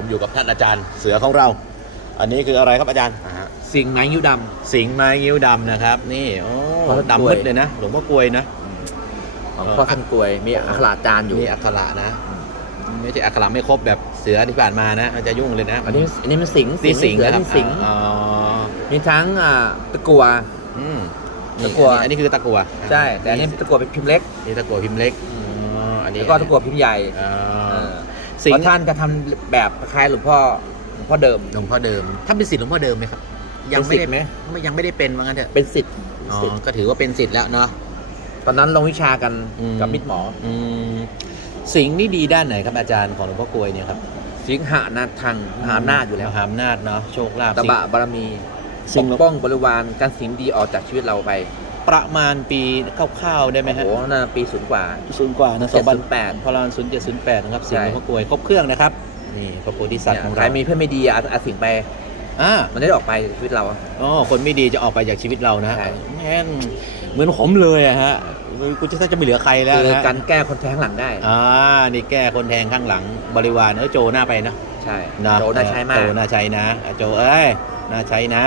ผมอยู่กับท่านอาจารย์เสือของเรา อันนี้คืออะไรครับอาจารย์สิ่งไม้ยิ้วดสิงห์ไม้งิ้วดำนะครับ นี่โอ้พ่อท่านดำกล้วยมืดเลยนะ หลวงพ่อกลวยนะำของเออพ่อท่านกลวยมีอัคราจารย์อยู่นี่อักขระนะ ไม่ใช่อักขระไม่ครบแบบเสือที่ผ่านมานะมันจะยุ่งเลยนะอันนี้อันนี้มันสิงห์นี่สิงห์เสือนะครับนี่สิงห์อ๋อมีทั้งอ่าตะกัว อืมตะกั่วอันนี้คือตะกัวใช่ แต่อันนี้ตะกัวเป็นพิมพ์เล็กนี่ตะกัวพิมพ์เล็กอ๋ออันนี้แล้วก็ตะกัวพิมพ์ใหญ่อ๋อเออ สิงเพราะห์ท่านจะทำแบบคล้ายหลวงพ่อหลวงพ่อเดิม หลวงพ่อเดิมท่านเป็นศิษย์หลวงพ่อเดิมไหมครับ ยังไม่เป็นศิได้ษย์ไหม ไม่ยังไม่ได้เป็นว่างั้นเถอะเป็นสิทธิ์อ๋อศิษย์ก็ถือว่าเป็นศิษย์แล้วเนาะ ตอนนั้นลงวิชากันอืม กับมิตรหมอ อืมสิงห์นี่ดีด้านไหนครับอาจารย์ของหลวงพ่อกลวยเนี่ยครับสิงหานาทางมหาอำนาจอยู่แล้วมหาอำนาจเนาะโชคลาภตะสิงบะห์บารมีสิ่ปงกป้องบริวารการสิงดีออกจากชีวิตเราไป ประมาณปีคร่าวๆได้ไหมโอ้ฮะโหน่าปีศูนย์กว่าศูนย์กว่านะเจ็ดศูนย์แปดพลานศูนย์เจ็ดศูนย์แปดนะครับสิงห์หลใช่วงพ่อกลวยครบเครื่องนะครับนี่พระโพธิสัตว์ของใครเรามีเพื่อนไม่ดีอาอาสิงไปอ่ามันได้ออกไปจากชีวิตเราอ๋อคนไม่ดีจะออกไปจากชีวิตเรานะใช่แม่นเหมือนผมเลยอะฮะกูจะจะไม่เหลือใครแล้วคือนะการแก้คนแทงหลังได้อ่านี่แก้คนแทงข้างหลังบริวารเออโจหน้าไปนะใช่นะโจน่าใช้มาโจกน่าใช้นะอะโจเอ้ยน่าใช้นะ